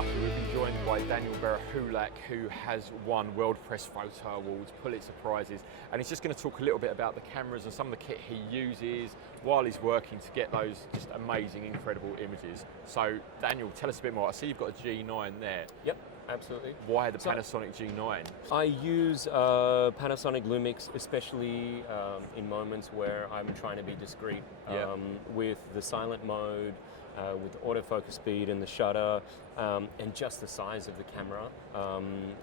enough, we've been joined by Daniel Berehulak, who has won World Press Photo Awards, Pulitzer Prizes, and he's just going to talk a little bit about the cameras and some of the kit he uses while he's working to get those just amazing, incredible images. So, Daniel, tell us a bit more. I see you've got a G9 there. Yep, absolutely. Why the Panasonic G9? I use Panasonic Lumix, especially in moments where I'm trying to be discreet. With the silent mode, with the autofocus speed and the shutter, and just the size of the camera,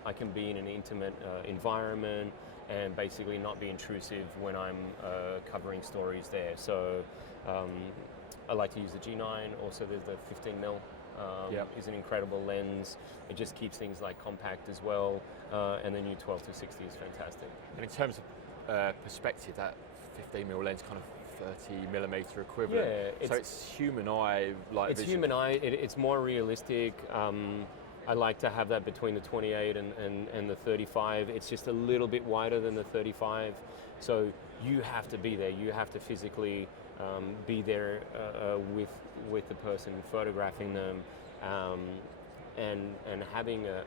I can be in an intimate environment and basically not be intrusive when I'm covering stories there. So I like to use the G9. Also, there's the 15mm. Is an incredible lens. It just keeps things like compact as well, and the new 12-60 is fantastic. And in terms of perspective, that 15mm lens kind of 30mm equivalent. Yeah, so it's human eye like. It's vision. human eye. It's more realistic. I like to have that between the 28 and the 35. It's just a little bit wider than the 35. So you have to be there. You have to physically be there with the person photographing them, and having a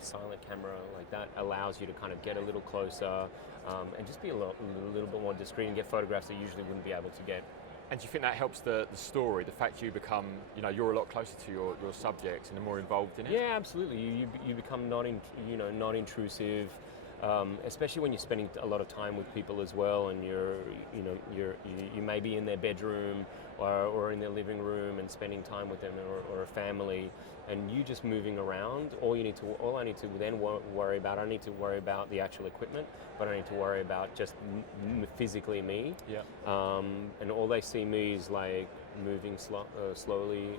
silent camera like that allows you to kind of get a little closer and just be a little bit more discreet and get photographs that you usually wouldn't be able to get. And do you think that helps the story, the fact you become, you're a lot closer to your subjects and are more involved in it? Yeah, absolutely. You become not intrusive, especially when you're spending a lot of time with people as well, and you may be in their bedroom or in their living room and spending time with them, or a family, and you just moving around. All I need to then worry about, I need to worry about the actual equipment, but I need to worry about just physically me. Yeah. And all they see me is like moving slowly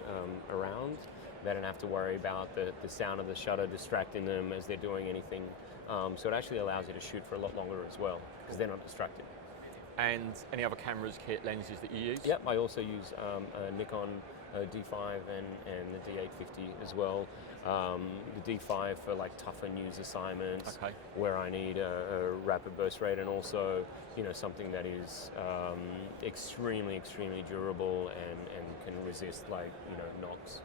around. They don't have to worry about the sound of the shutter distracting them as they're doing anything. So it actually allows you to shoot for a lot longer as well, because they're not distracted. And any other cameras, kit, lenses that you use? Yep, I also use a Nikon D5 and the D850 as well. The D5 for like tougher news assignments, where I need a rapid burst rate, and also something that is extremely durable and can resist like knocks.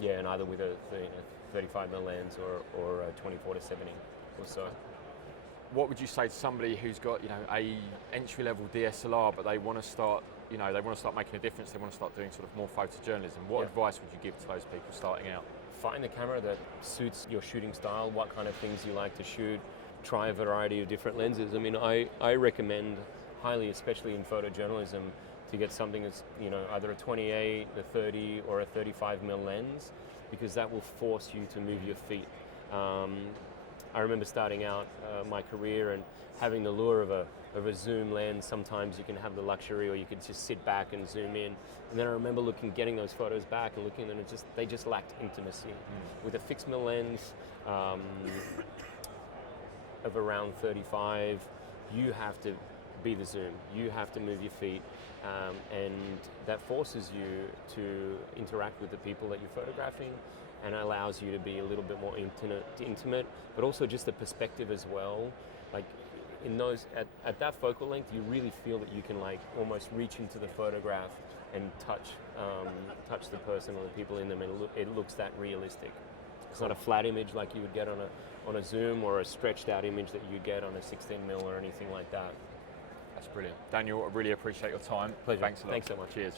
And either with a 35mm lens or a 24-70 or so. What would you say to somebody who's got a entry-level DSLR, but they want to start making a difference? They want to start doing sort of more photojournalism. What advice would you give to those people starting out? Find the camera that suits your shooting style. What kind of things you like to shoot. Try a variety of different lenses. I mean, I recommend highly, especially in photojournalism, to get something that's either a 28, a 30, or a 35mm lens, because that will force you to move your feet. I remember starting out my career and having the lure of a zoom lens. Sometimes you can have the luxury, or you could just sit back and zoom in. And then I remember getting those photos back and looking at them, and they just lacked intimacy. With a fixed mil lens of around 35, you have to be the zoom. You have to move your feet, and that forces you to interact with the people that you're photographing, and allows you to be a little bit more intimate, but also just the perspective as well. Like in those at that focal length, you really feel that you can like almost reach into the photograph and touch the person or the people in them, and it looks that realistic. It's not a flat image like you would get on a zoom, or a stretched out image that you get on a 16mm or anything like that. That's brilliant. Daniel, I really appreciate your time. Pleasure. Thanks a lot. Thanks so much. Cheers.